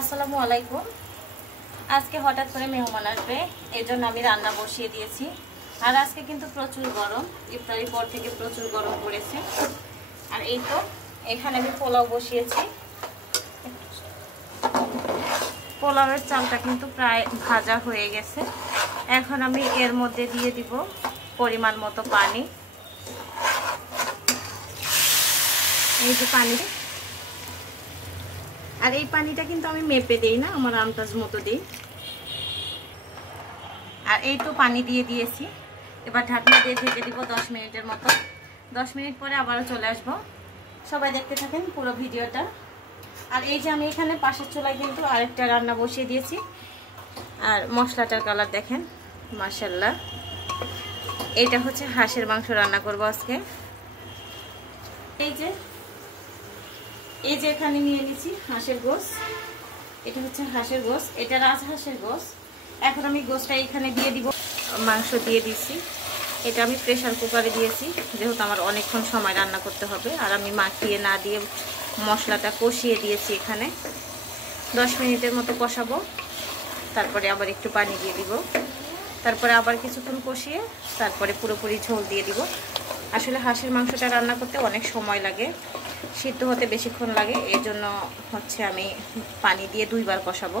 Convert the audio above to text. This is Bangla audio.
আসসালামু আলাইকুম। আজকে হঠাৎ করে মেহমান আসবে, এজন্য আমি রান্না বসিয়ে দিয়েছি। আর আজকে কিন্তু প্রচুর গরম, ইফতারির পর থেকে প্রচুর গরম পড়েছে। আর এই তো এখানে আমি পোলাও বসিয়েছি। পোলাওয়ের চালটা কিন্তু প্রায় ভাজা হয়ে গেছে। এখন আমি এর মধ্যে দিয়ে দিব পরিমাণ মতো পানি। এই যে পানি, আর এই পানিটা কিন্তু আমি মেপে দেই না, আমার আন্দাজ মতো দিই। আর এই তো পানি দিয়ে দিয়েছি। এবার ঢাকনা দিয়ে ঢেকে দিব 10 মিনিটের মতো। 10 মিনিট পরে আবারও চলে আসবো। সবাই দেখতে থাকেন পুরো ভিডিওটা। আর এই যে আমি এখানে পাশের চুলায় কিন্তু আরেকটা রান্না বসিয়ে দিয়েছি। আর মশলাটার কালার দেখেন, মাশাআল্লাহ। এইটা হচ্ছে হাঁসের মাংস রান্না করব আজকে। এই যে এখানে নিয়ে নিয়েছি হাঁসের গোশ। এটা হচ্ছে হাঁসের গোশ, এটা রাজহাঁসের গোশ। এখন আমি গোশটা এখানে দিয়ে দিব। মাংস দিয়ে দিছি। এটা আমি প্রেসার কুকারে দিয়েছি, যেহেতু আমার অনেকক্ষণ সময় রান্না করতে হবে। আর আমি মাখিয়ে না দিয়ে মশলাটা কষিয়ে দিয়েছি এখানে। 10 মিনিটের মতো কষাবো, তারপরে আবার একটু পানি দিয়ে দিব। তারপরে আবার কিছুক্ষণ কষিয়ে তারপরে পুরোপুরি ঝোল দিয়ে দিব। আসলে হাঁসের মাংসটা রান্না করতে অনেক সময় লাগে, সিদ্ধ হতে বেশিক্ষণ লাগে। এই জন্য হচ্ছে আমি পানি দিয়ে 2 বার কষাবো।